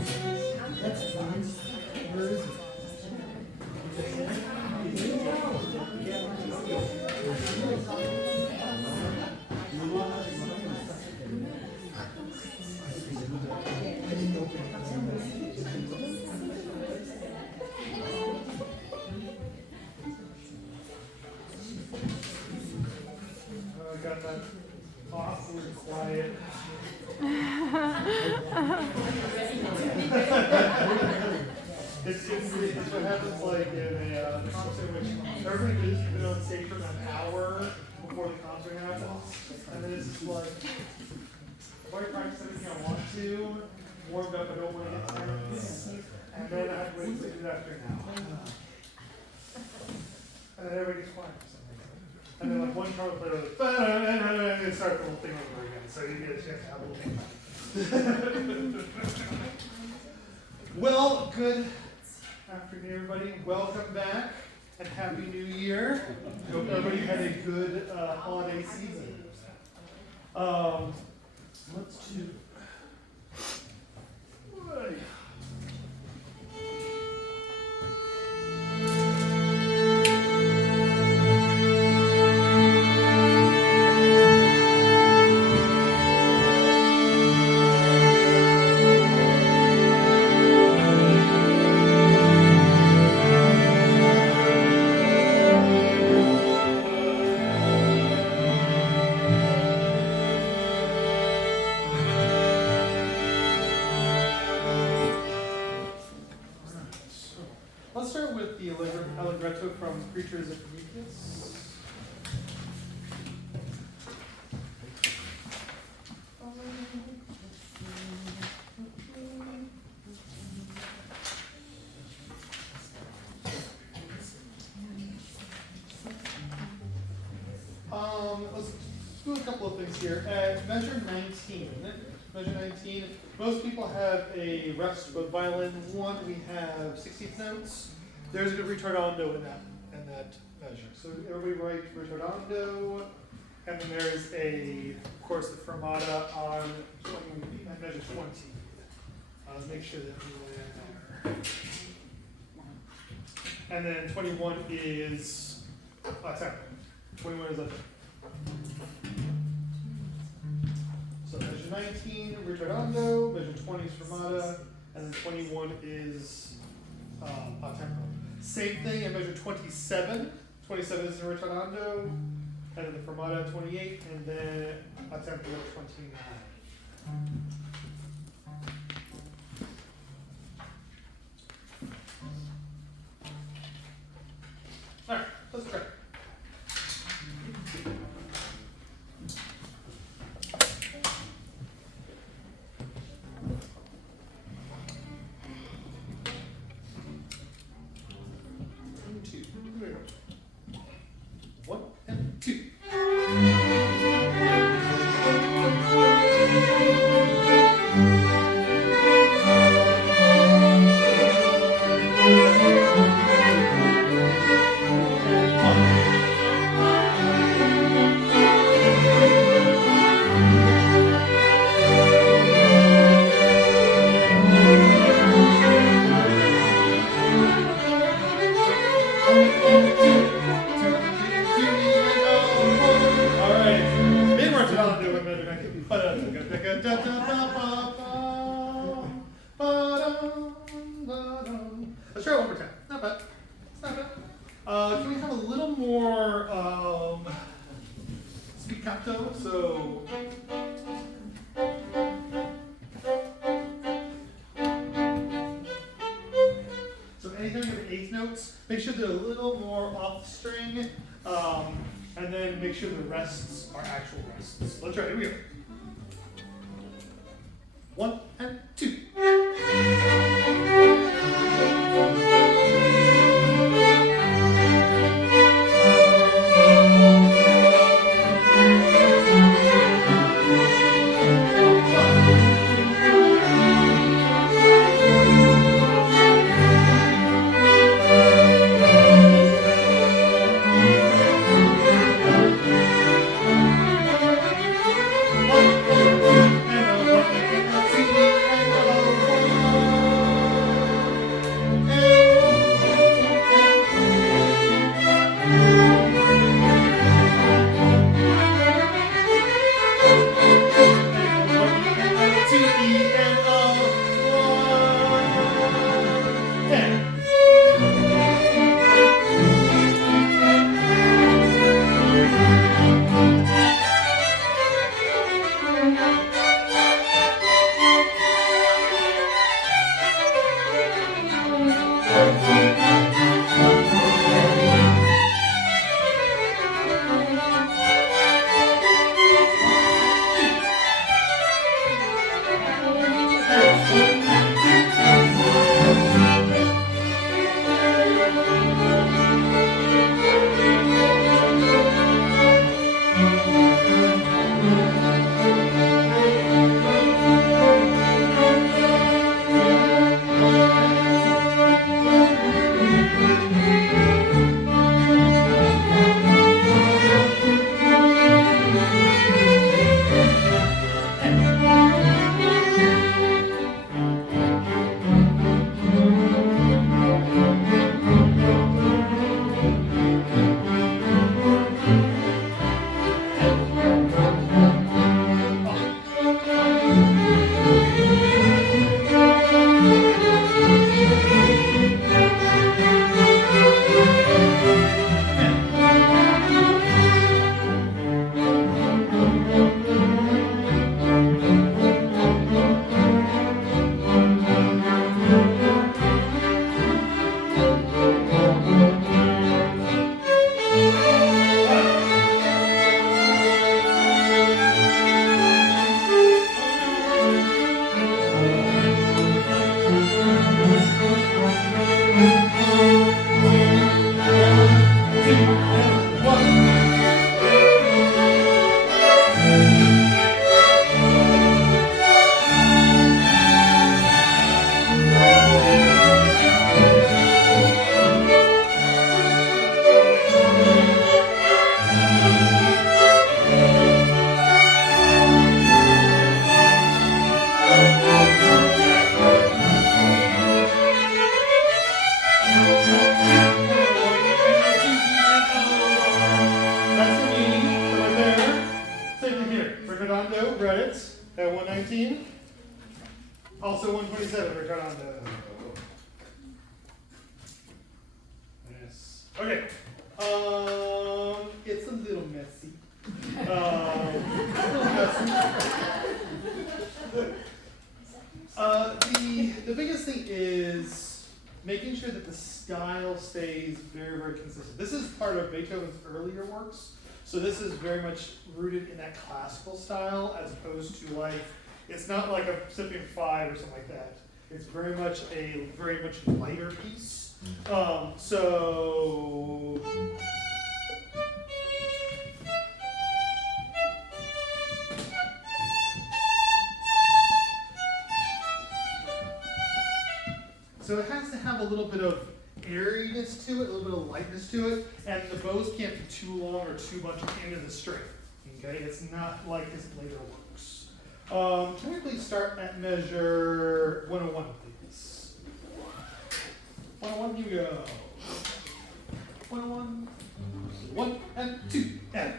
That's fine. Where is it? I got that awkward quiet. It's what happens like in a concert in which everybody has been on stage for about an hour before the concert happens. And then it's just like, I've already practiced everything I want to, warmed up, I don't want to get tense. And then I have to wait to do that after an hour. And then everybody gets quiet for some reason. And then like one trumpet player goes, and they start the whole thing over again. So you get a chance to have a little thing. Well, good afternoon, everybody. Welcome back and Happy New Year. Hope everybody had a good holiday season. Let's do. Let's start with the allegretto from Creatures of Prometheus. Let's do a couple of things here. At measure 19, most people have a rest, but violin 1, we have 16th notes. There's a good ritardando in that measure. So everybody write ritardando, and then there's of course, the fermata on measure 20. Make sure that we land there. And then 21 is tempo. 21 is up. So measure 19, ritardando, measure 20 is fermata, and then 21 is a tempo. Same thing in measure 27. 27 is the ritardando, and then the fermata 28, and then a tempo 29. All right, let's try. Let's try it one more time. Not bad. It's not bad. Can we have a little more spiccato? So. So anytime you have eighth notes, make sure they're a little more off the string, and then make sure the rests are actual rests. Let's try it. Here we go. 1 and 2. 2019. Also 127, Redondo. Yes. Okay. It's a little messy. The biggest thing is making sure that the style stays very, very consistent. This is part of Beethoven's earlier works, so this is very much rooted in that classical style as opposed to like, it's not like a Symphony 5 or something like that. It's very much a very much lighter piece. So it has to have a little bit of airiness to it, a little bit of lightness to it, and the bows can't be too long or too much into the string. Okay, it's not like his later works. Can we please start at measure 101, please? 101, you go. 101, 1 and 2 and.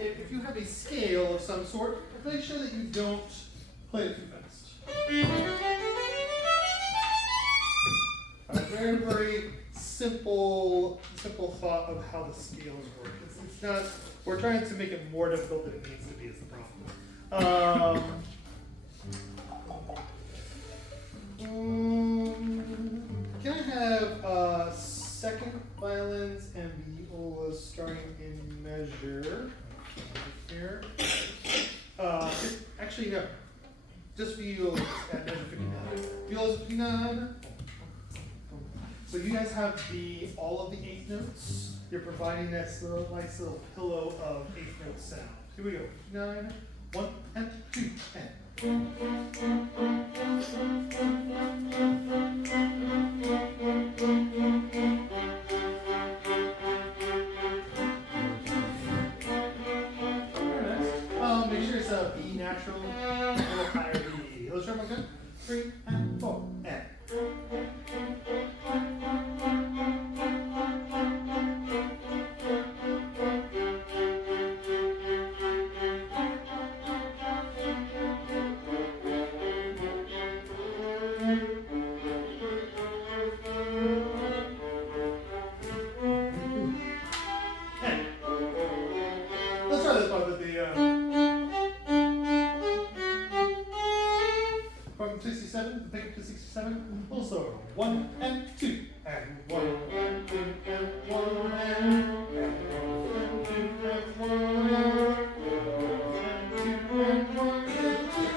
If you have a scale of some sort, make sure that you don't play it too fast. A very, very simple thought of how the scales work. It's not, we're trying to make it more difficult than it needs to be is the problem. Can I have second violins and violas starting in measure here? Actually, no. Just violas at measure 59. Violas 59. So you guys have all of the eighth notes. You're providing this nice little pillow of eighth note sound. Here we go. 9, 1 and 2 and. Make sure it's a B natural, a little higher B. Let's try one good. 3 and 4 and. Let's try this one with the from 67, pick up to 67. Also 1 and 2 and 1 and 2 and 1 and 2 and 1 and 2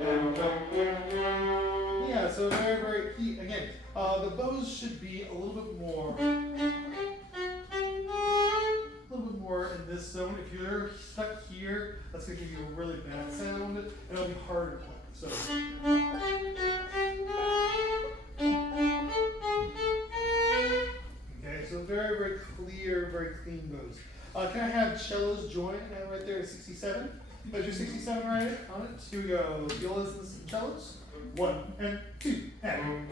and 1. Yeah, so very, very key. Again, the bows should be a little bit more in this zone. If you're stuck here, that's going to give you a really bad sound, and it'll be hard to play. So. Okay, so very, very clear, very clean bows. Can I have cellos join right there at 67? Measure 67 right on it. Here we go. Violas and cellos. 1 and 2 and.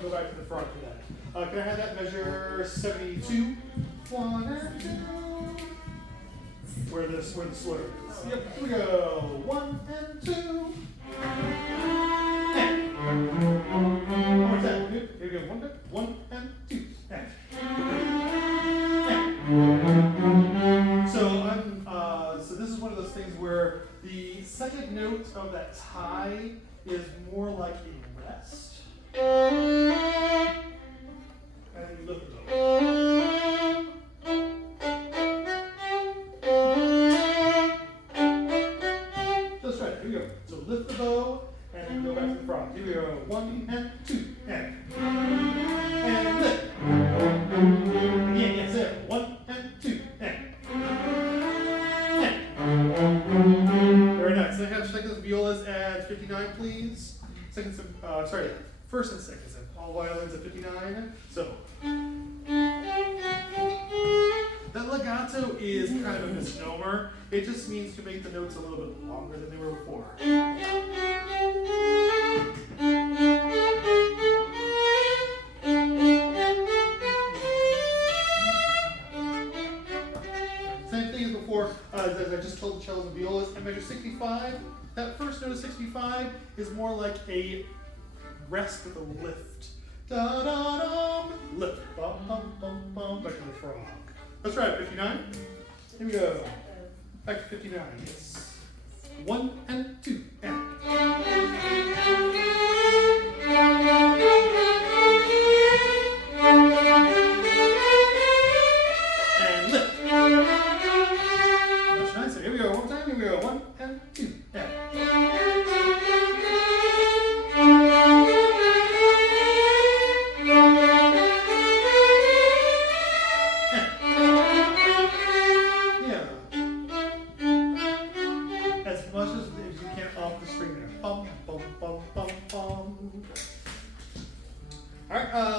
and go back to the front for that. Can I have that measure 72? 1 and 2. Where the slur is. Yep, here we go. 1 and 2. And. One more time. Here we go. 1 and 2. And. So this is one of those things where the second note of that tie is more like a rest. And you lift the bow. That's right, here we go. So lift the bow and then go back to the front. Here we go. 1 and 2 and lift. Again, yes, there. 1 and 2 and. Very nice. Can I have seconds violas at 59, please? First and seconds. All violins at 59. So that legato is kind of a misnomer. It just means to make the notes a little bit longer than they were before. Same thing as before, as I just told the cellos and violas, I measure 65. That first note of 65 is more like a rest with a lift. Da da dum, lift, bum bum bum bum, back to the frog. That's right, 59. Here we go. Back to 59. Yes. 1 and 2 and. And lift. Much nicer. Here we go. One more time. Here we go. 1 and 2 and.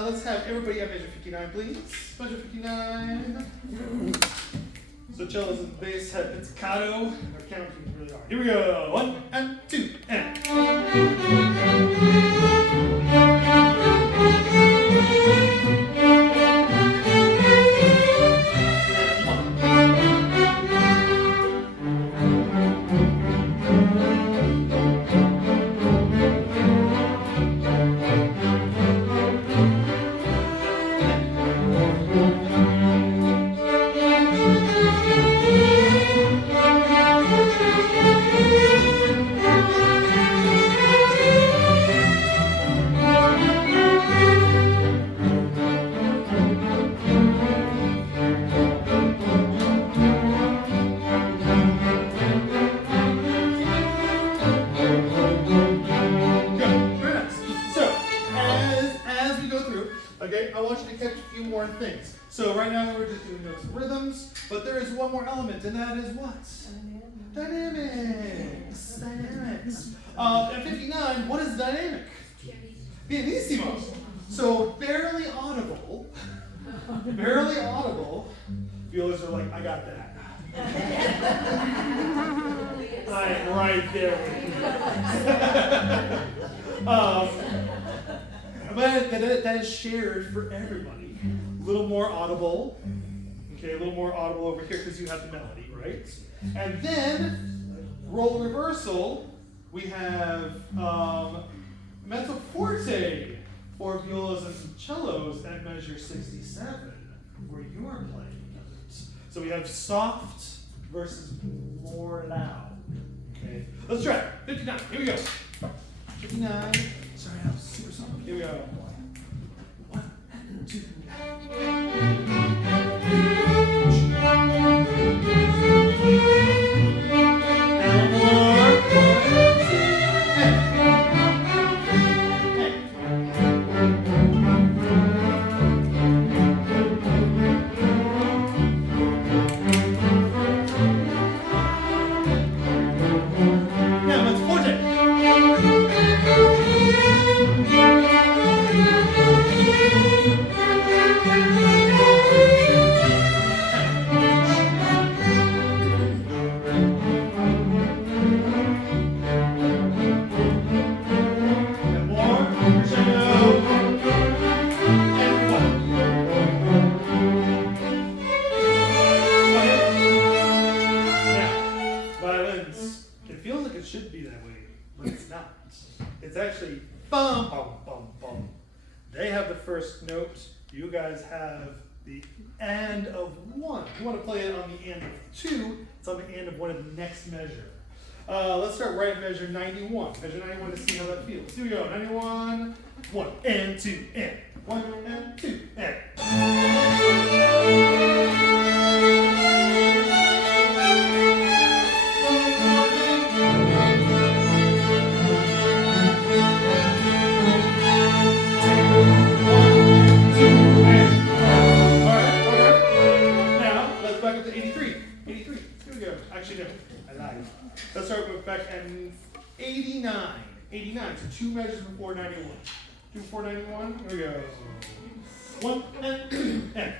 Let's have everybody at measure 59, please. Measure 59. So cellos and bass have pizzicato. Their counting is really hard. Here we go. 1 and 2 and. Okay, I want you to catch a few more things. So right now we're just doing notes and rhythms, but there is one more element, and that is what? Dynamics. Dynamics. At 59, what is dynamic? Pianissimo. So barely audible. Barely audible. Violas are like, I got that. I'm right there with you. But that is shared for everybody. A little more audible. Okay, a little more audible over here because you have the melody, right? And then, roll reversal, we have mezzo forte for violas and cellos at measure 67, where you are playing notes. So we have soft versus more loud. Okay, let's try it. 59, here we go. 59. Sorry, I'm super soft. Here we go. 1 and 2. first note, you guys have the and of 1. If you want to play it on the and of 2, it's on the and of 1 of the next measure. Let's start right at measure 91. Measure 91 to see how that feels. Here we go. 91, 1 and 2 and 1 and 2 and. Actually, no, I lied. Let's start with back and 89. 89, so 2 measures before 91. 2 before 91, here we go. 1 and 2 and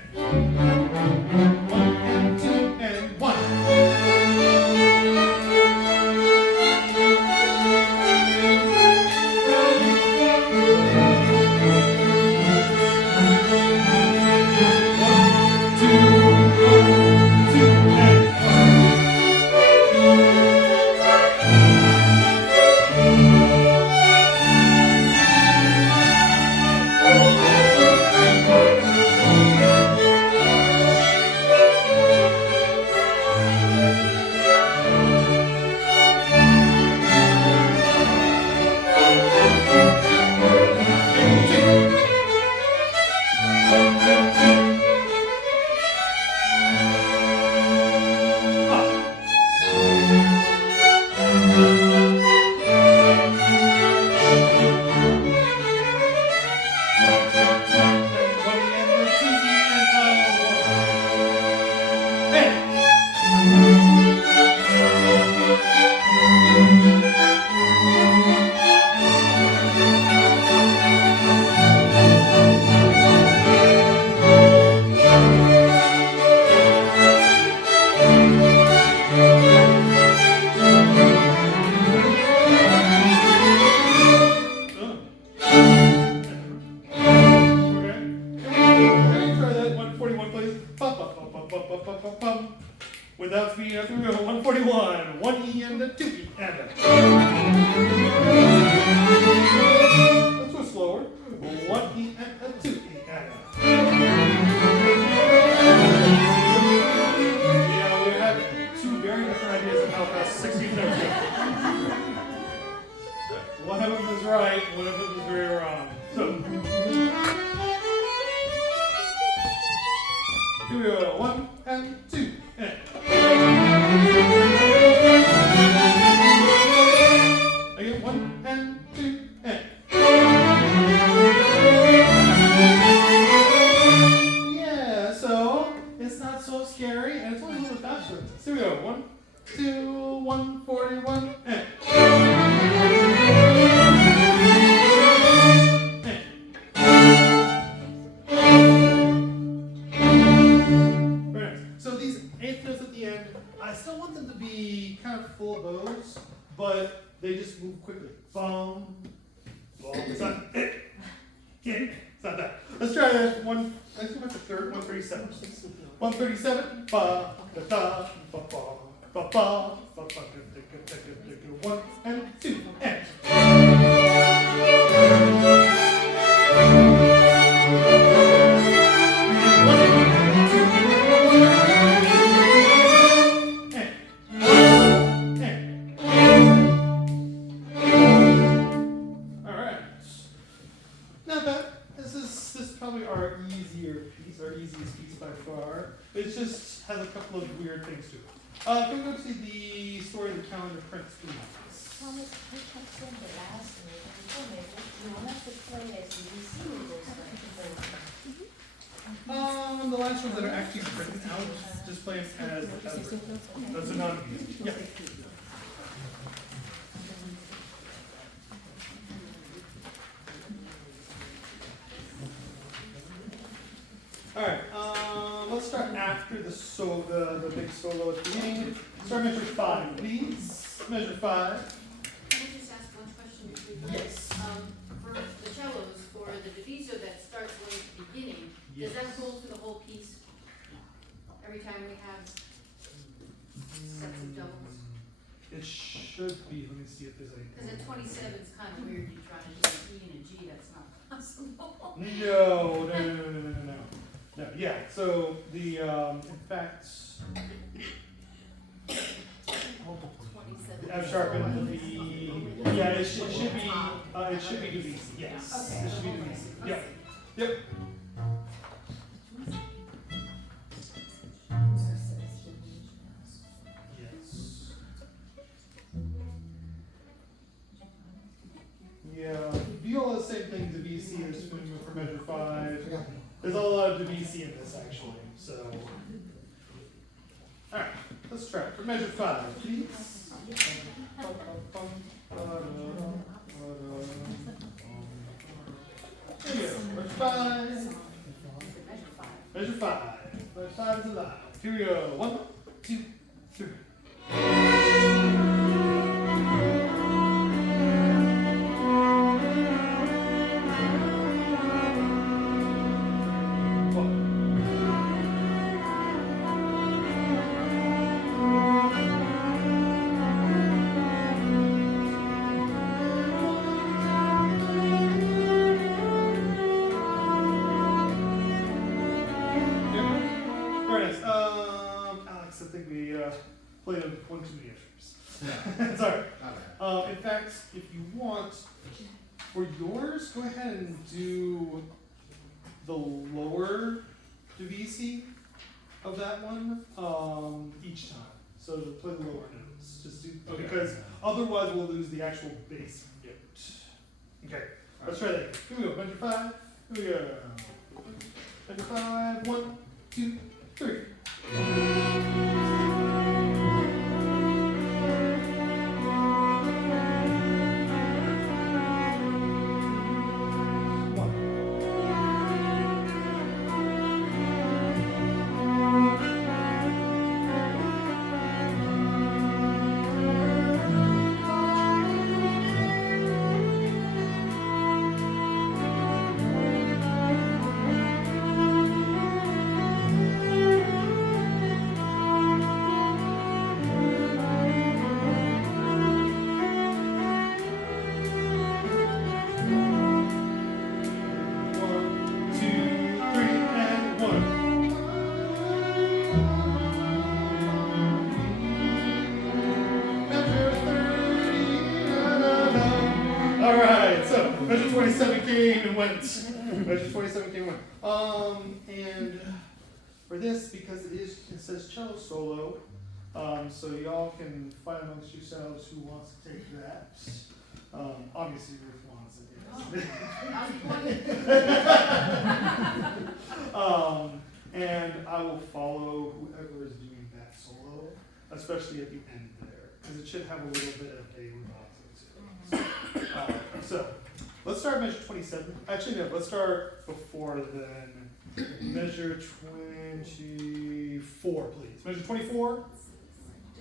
1 and 2 and 1. Without speeding up, we go 141, 1 E and a 2 E and a. Let's go slower. 1 E and a 2 E and a. Yeah, we have 2 very different ideas of how fast 16 notes go. One of them is right, one of them is very wrong. So, here we go. 1 and 2 and. Again, 1 and 2 and. Yeah, so it's not so scary and it's only a little bit faster. So here we go. 1, 2, 141 and. I still want them to be kind of full bows, but they just move quickly. Boom, boom. It's not it. Yeah, it's not that. Let's try that one. Let's go back to third. 137. 137. Ba da da ba ba ba ba ba ba. 1 and 2 and. It just has a couple of weird things to it. Can we go see the story of the calendar prince, please? Thomas, we can send the last meeting. You want us to play as BBC the last ones that are actually written out, just play as that's a non-music. Yeah. Alright, let's start after the big solo at the beginning. Start measure 5, please. Measure 5. Can I just ask one question before you go? Yes. For the cellos, for the diviso that starts way at the beginning, Yes. does that go through the whole piece? Every time we have sets of doubles? It should be. Let me see if there's any. Because at 27 it's kind of weird, you're trying to do an E and a G, that's not. possible. No. No, yeah, so the, in fact, 27. F sharp and the, yeah, it should be DVC, yes. Okay. It should be DVC, yep, Okay. yep. Yes. Yeah, be all the same thing, DVC, there's for measure 5. There's a lot of DVC in this actually, so. Alright, let's try it for measure 5, please. There you go, measure 5. Measure 5. Measure 5 is alive. Here we go. 1, 2, 3. Very nice. Alex, I think we played one too many instruments. Sorry. In fact, if you want, for yours, go ahead and do the lower DVC of that one each time. So play the lower notes. Just do because otherwise we'll lose the actual bass note. Okay, let's try that. Here we go. Measure 5. Here we go. Measure 5. 1, 2, 3. Measure 27 came and went. Measure 27 came and went. And for this, because it says cello solo, so y'all can find amongst yourselves who wants to take that. Obviously Ruth wants it. And I will follow whoever is doing that solo, especially at the end there, because it should have a little bit of a rubato to it. So let's start measure 27. Actually, no, let's start before then. Measure 24, please. Measure 24? Do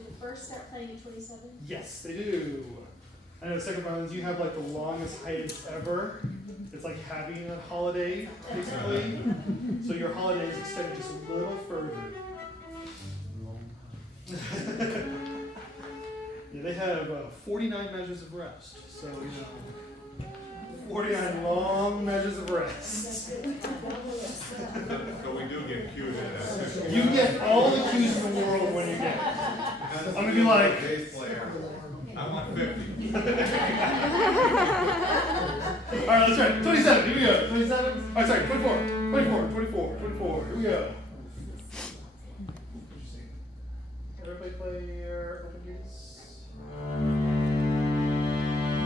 the first start playing at 27? Yes, they do. I know the second violins, you have like the longest hiatus ever. It's like having a holiday, basically. So your holiday is extended just a little further. Yeah, they have 49 measures of rest. So, 49 long measures of rest. So we do get cued in that. You get all the cues in the world when you get it. I'm gonna be like, Bass player. I want 50. alright, let's try it. 27, here we go. 27. Oh, sorry, 24. 24. Here we go. Everybody play your open G's.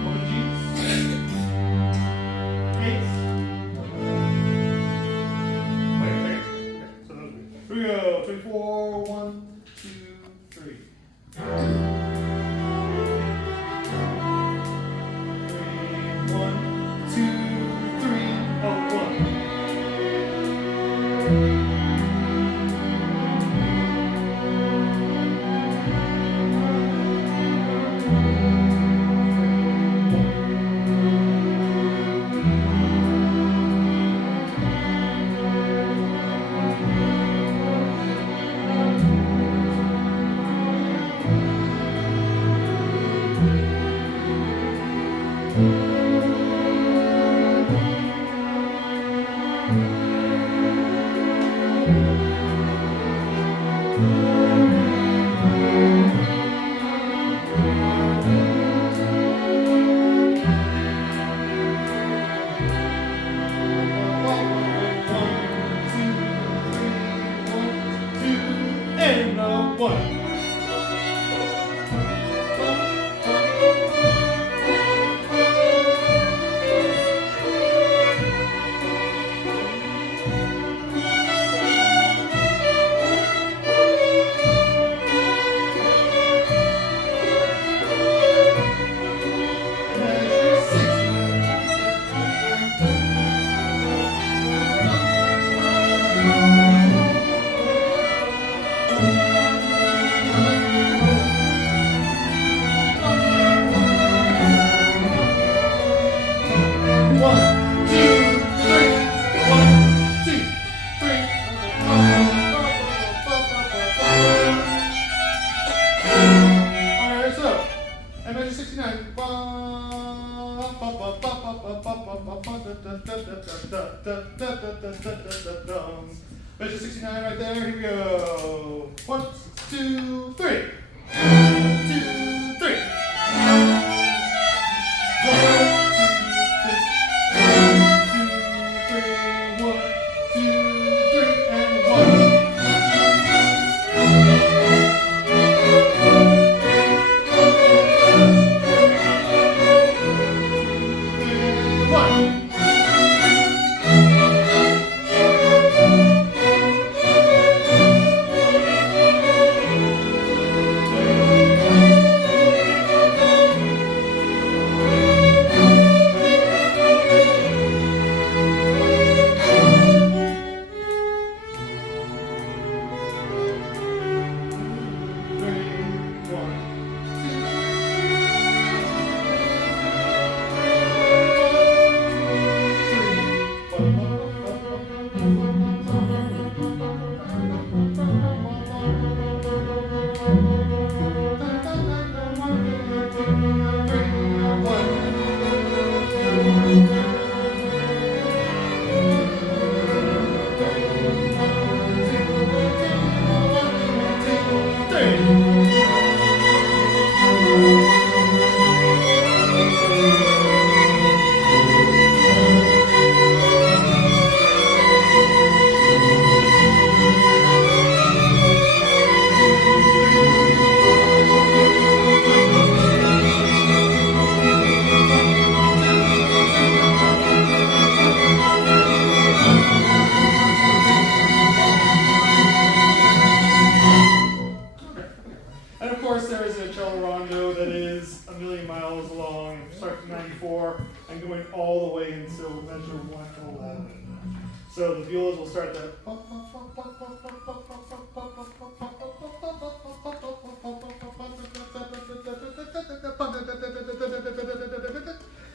Open G's. Eights. Wait. Okay, so those are here we go. 24. 1, 2, 3. 1, 2, 3. Oh, 1. 1. Alright, so at measure 69. Measure 69 right there. Here we go. 1, 2, 3. 1, 2, 3. 1, 2, 3, and 1. And of course, there is a cello rondo that is a million miles long, starts at 94 and going all the way until measure 111. So the violas will start the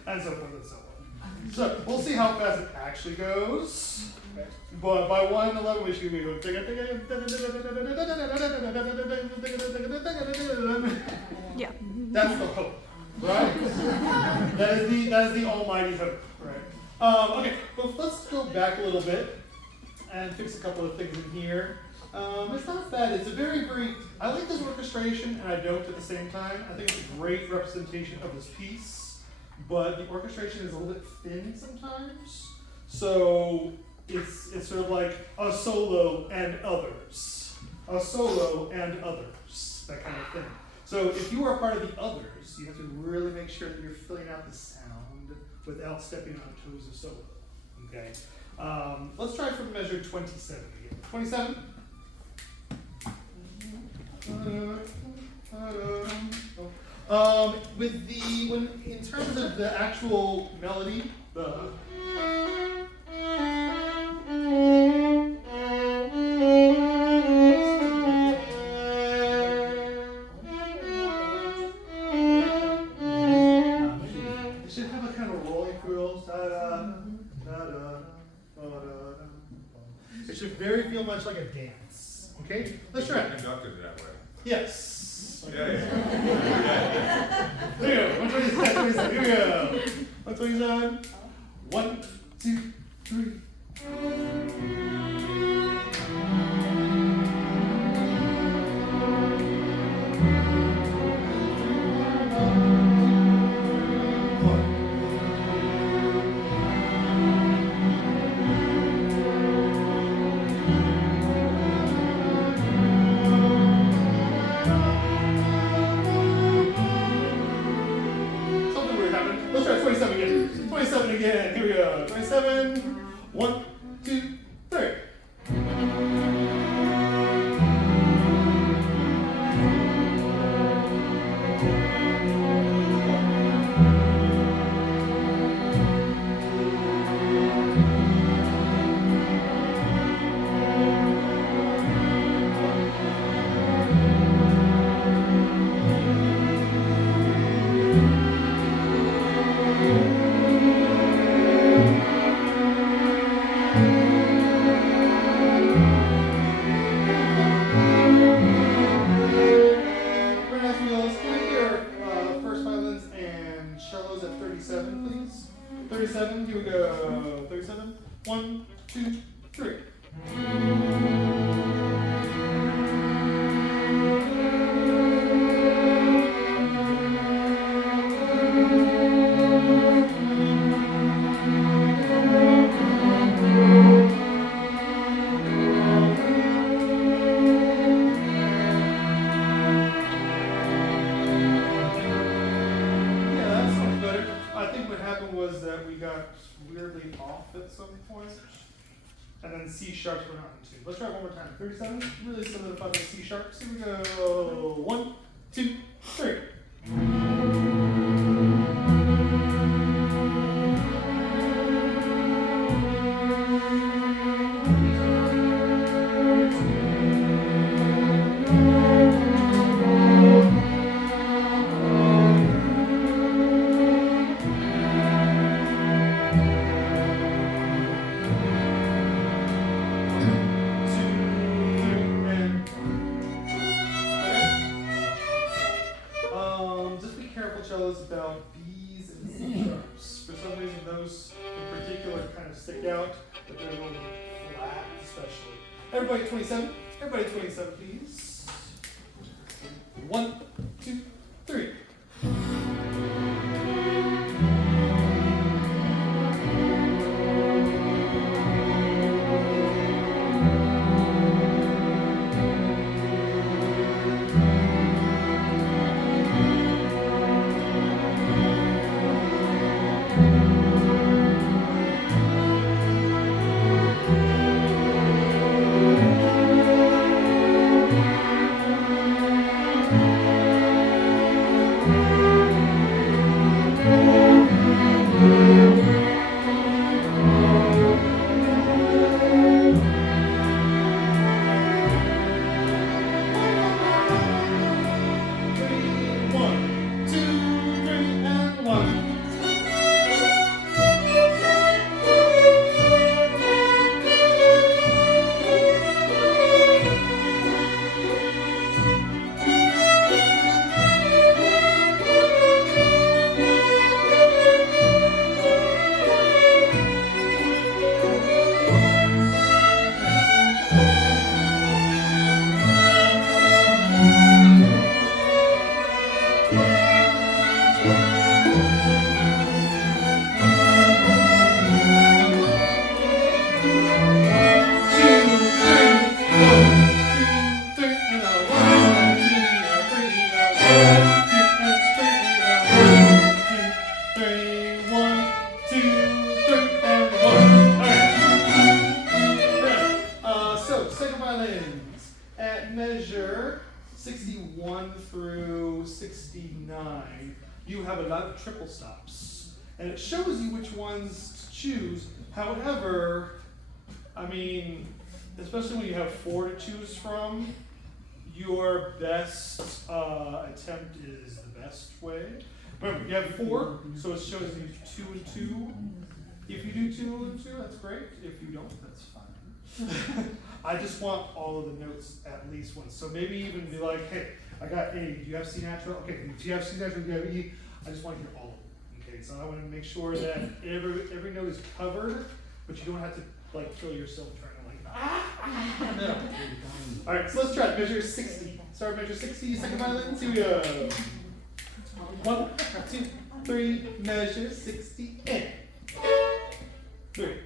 and so forth and so on. So we'll see how fast it actually goes. But by 111, we should be going. Yeah. That's the hope, right? that is the almighty hope, right? Okay, but let's go back a little bit and fix a couple of things in here. It's not bad. It's a very, very. I like this orchestration, and I don't at the same time. I think it's a great representation of this piece, but the orchestration is a little bit thin sometimes. So it's sort of like a solo and others, a solo and others, that kind of thing. So if you are part of the others, you have to really make sure that you're filling out the sound without stepping on the toes of solo. Okay. Let's try from measure 27 again. 27. In terms of the actual melody, the it should have a kind of rolling feel. It should very feel much like a dance. Okay, let's try it. Conducted that way. Yes. Yeah. There we go. 127. Here we go. 127. 1, 2, 3. off at some point. And then C sharps we're not into. Let's try it one more time. 37, really solidify those C sharps. Here we go. 1, 2, 3. Just be careful, cellos, about B's and C sharps. For some reason, those in particular kind of stick out, but they're a little flat, especially. Everybody 27. Everybody 27, please. 1, 2, 3. At measure 61 through 69, you have a lot of triple stops. And it shows you which ones to choose. However, I mean, especially when you have 4 to choose from, your best attempt is the best way. Remember, you have 4, so it shows you 2 and 2. If you do 2 and 2, that's great. If you don't, that's fine. I just want all of the notes at least once. So maybe even be like, hey, I got A. Do you have C natural? Okay, do you have C natural? Do you have E? I just want to hear all of them. Okay, so I want to make sure that every note is covered, but you don't have to like kill yourself trying to like no. All right, so let's try it. Measure 60. Start measure 60. Second violin. Here we go. 1, 2, 3. Measure 60. And 3.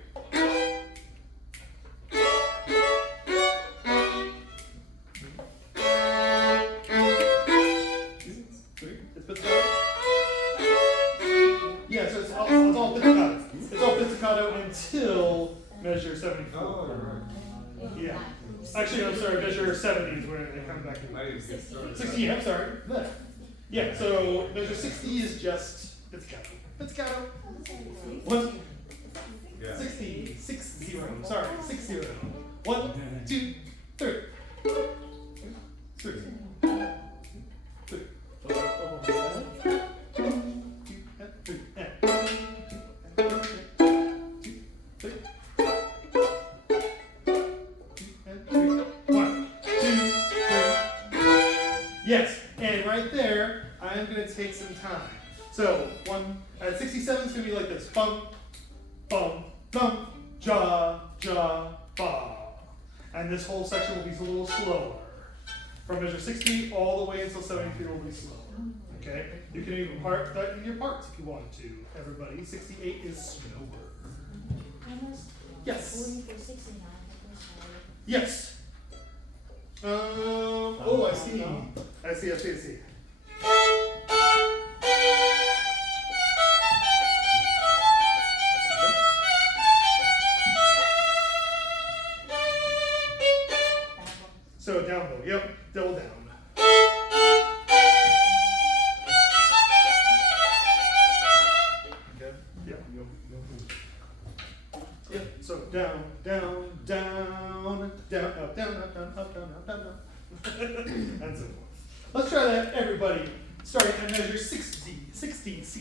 Yeah, so it's all pizzicato. It's all pizzicato until measure 74. Oh, right. Yeah. Actually, I'm sorry, measure 70 is where it comes back I to. didn't get started. 60, I'm sorry. Yeah, so measure 60 is just pizzicato. Pizzicato. 1, Yeah. 60, 60, sorry, 60. 1, 2, 3. 3. 3. Yes, and right there, I'm going to take some time. So, at 67 is going to be like this. Bum, bum, bum, ja, ja, ba. And this whole section will be a little slower. From measure 60 all the way until 73 will be slower. Okay? You can even part that in your parts if you want to, everybody. 68 is slower. Yes. 40 for 69. Yes. Oh, I see. I see. So down bow. Yep, double down. Okay. Yep. Yep. So down, down, down, down, up, down, up, down, up, down, up, down, up. And so forth. Let's try that, everybody. Starting at measure 60. 60. For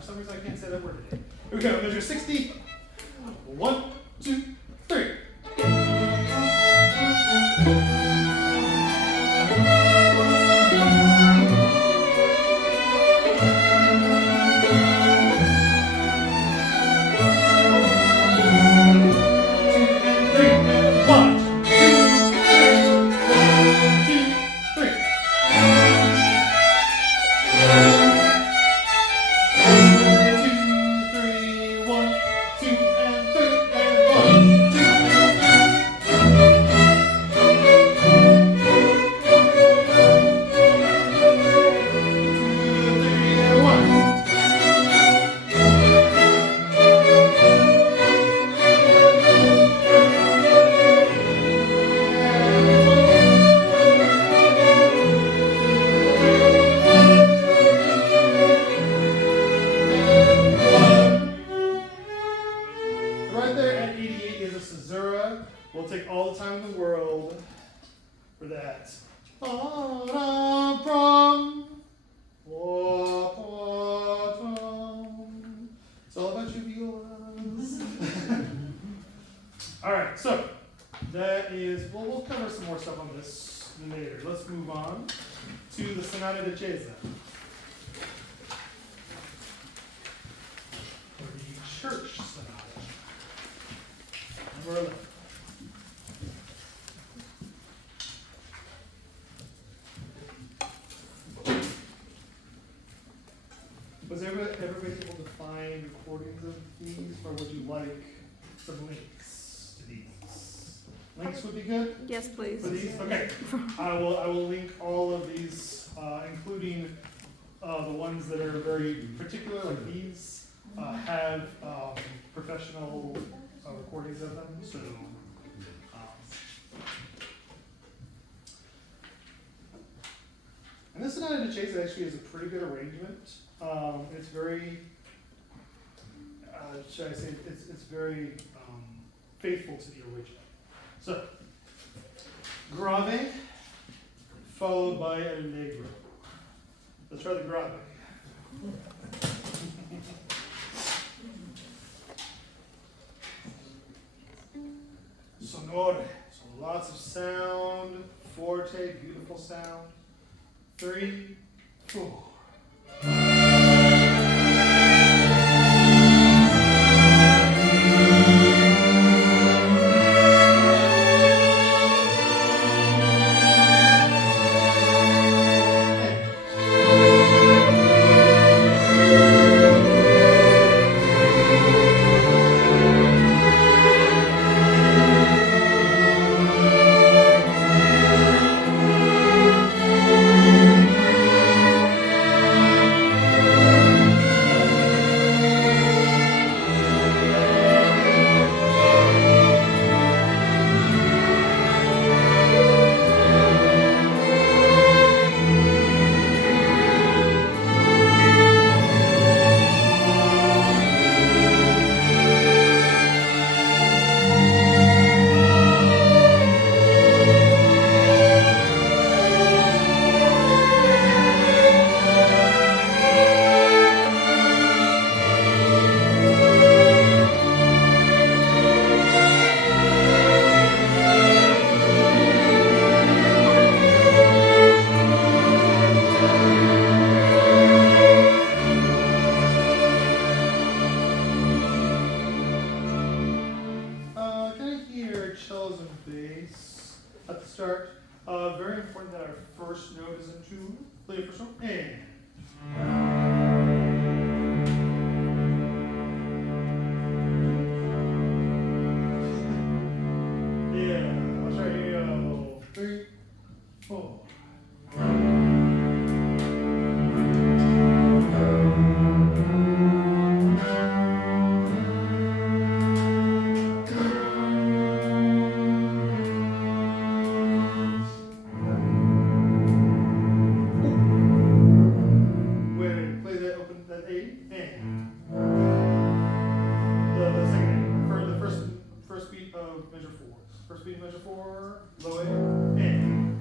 some reason I can't say that word today. Here we go. Measure 60. 1, 2, 3. Right there at 88 is a caesura. We'll take all the time in the world for that. It's all about your violas. All right, so that is, well, we'll cover some more stuff on this later. Let's move on to the Sonata di Chiesa. Or the church sonata. Number 11. Was everybody able to find recordings of these, or would you like some links to these? Links would be good Yes, please. for these? Okay. I will link all of these, including the ones that are very particular, like these, have professional recordings of them. So, and this Sonata di Chiesa actually is a pretty good arrangement. It's very, should I say, it's very faithful to the original. So, grave followed by an allegro. Let's try the grave. Sonore, so lots of sound, forte, beautiful sound. 3, 4. Cellos and bass at the start. Very important that our first note is in tune. Play the first note and. Yeah, let's try here. 3, 4. First beat measure 4, low A, and.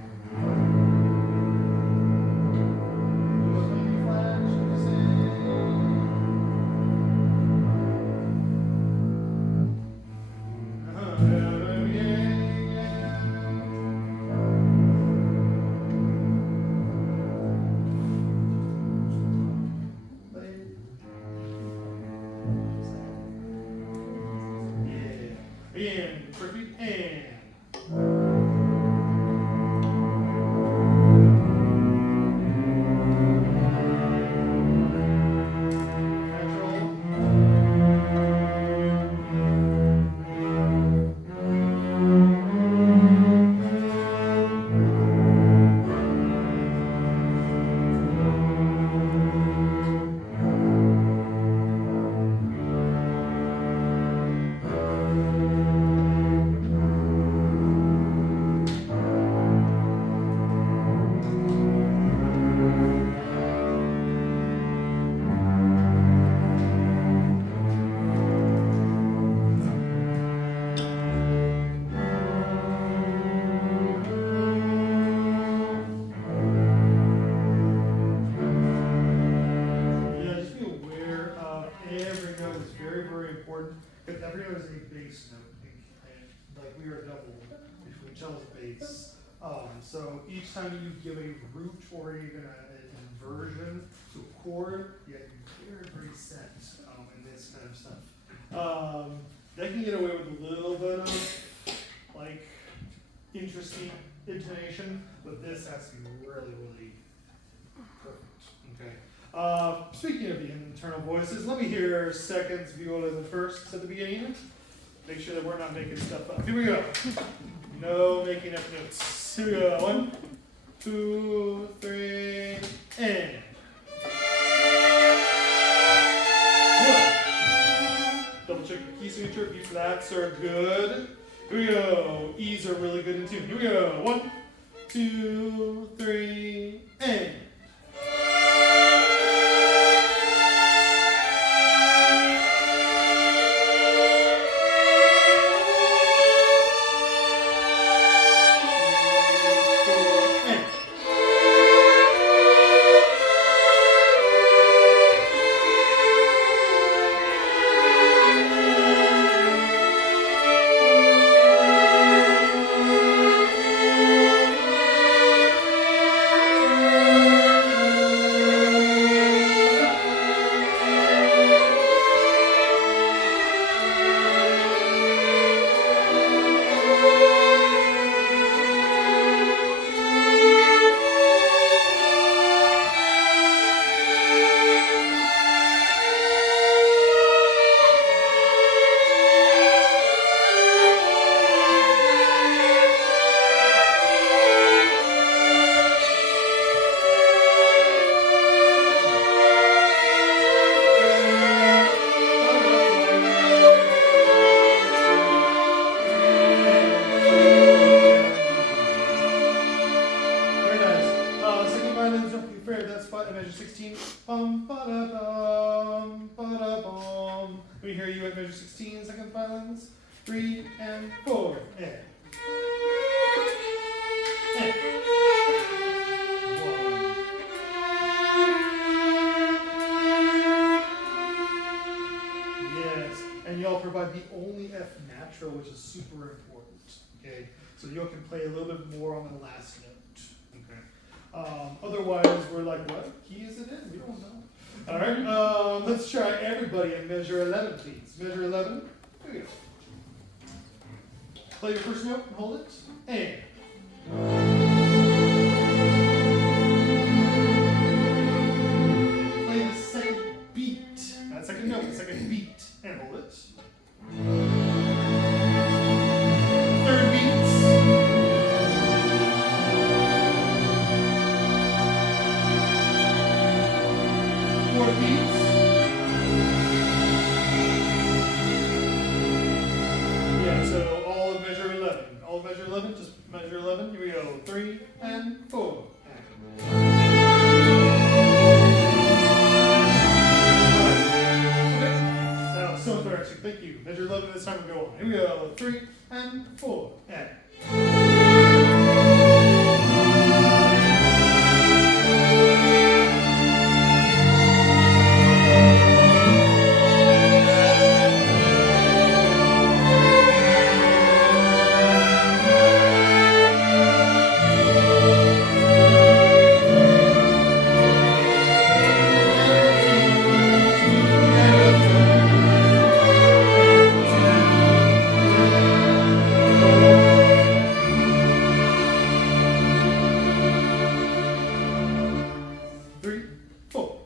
Again, repeat and. Yeah, just be aware of every note is very, very important. Because every note is a bass note. And like we are double between cello and bass. So each time you give a root or even an inversion to a chord, you have to be very, very set in this kind of stuff. They can get away with a little bit of like interesting intonation, but this has to be really, really perfect. Okay. Speaking of the internal voices, let me hear seconds, violas, and firsts at the beginning. Make sure that we're not making stuff up. Here we go. No making up notes. Here we go. 1, 2, 3, and. 1. Double check your key signature. B flats are good. Here we go. E's are really good in tune. Here we go. 1, 2, 3, and. Measure 16. Bum, ba-da-bum, ba-da-bum. Let me hear you at measure 16, second violins. 3 and 4. And. 1. Yes, and y'all provide the only F natural, which is super important. Okay, so y'all can play a little bit more on the last note. Otherwise, we're like, what key is it in? We don't know. All right, let's try everybody at measure 11, please. Measure 11. Here we go. Play your first note and hold it. And. Play the second beat. Not second note, the second beat. And hold it. Third beat. Fourth beat. Yeah, so all of measure 11. All of measure 11, just measure 11. Here we go. 3 and 4. Now, so direction. Thank you. Measure 11 this time and go on. Here we go. 3 and 4 and. Three, four.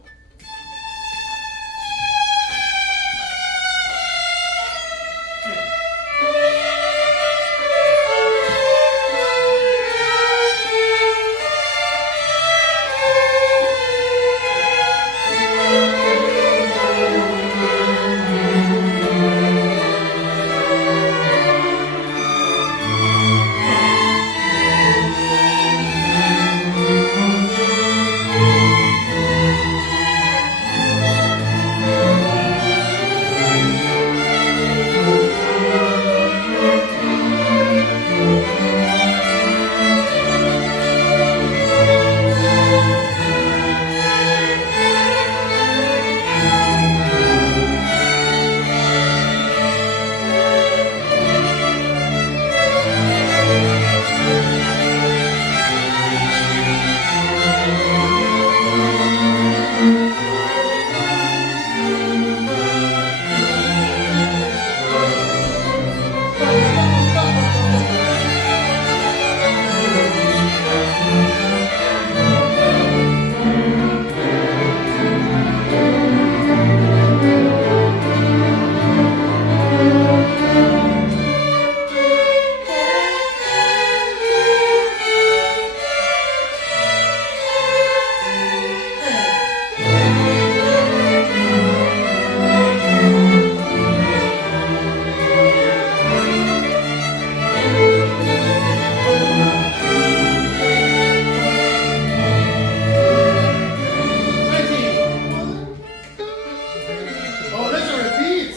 Oh, there's a repeat.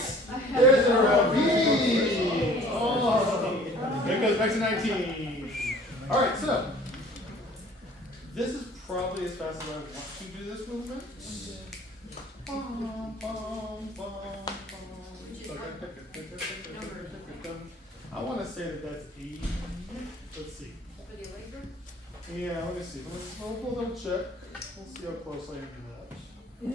There's a repeat. Oh, there goes back to 19. All right, so this is probably as fast as I want to do this movement. I want to say that that's 80. Let's see. For the labor? Yeah, let me see. We'll double check. We'll see how close I am to that.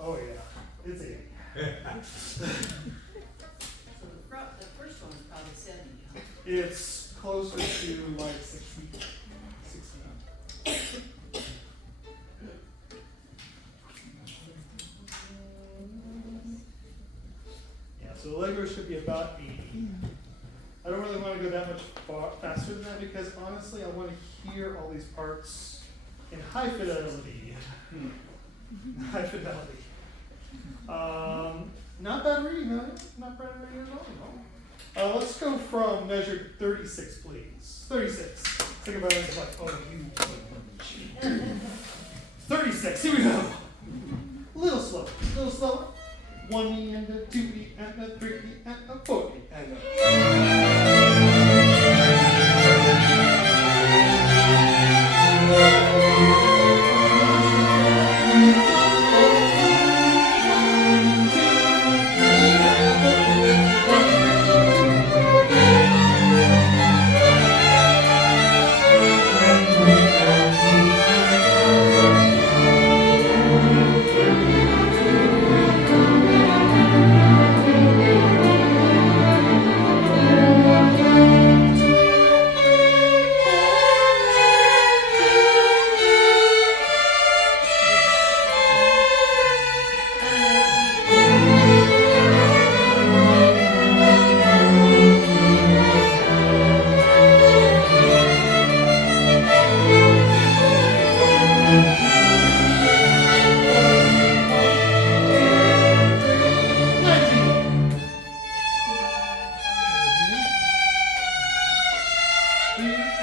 Oh yeah, it's 80. So the first one's probably 70, huh? It's closer to like 60. 60. Yeah, so the Lego should be about 80. I don't really want to go that much faster than that because honestly I want to hear all these parts in high fidelity. High fidelity. Not bad reading, huh? Not bad reading at all. Let's go from measure 36, please. 36. Think about it as like, oh, you. 36. Here we go. A little slower. A little slower. 1 E and a 2 E and a 3 E and a 4 E and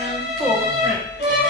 and 4 and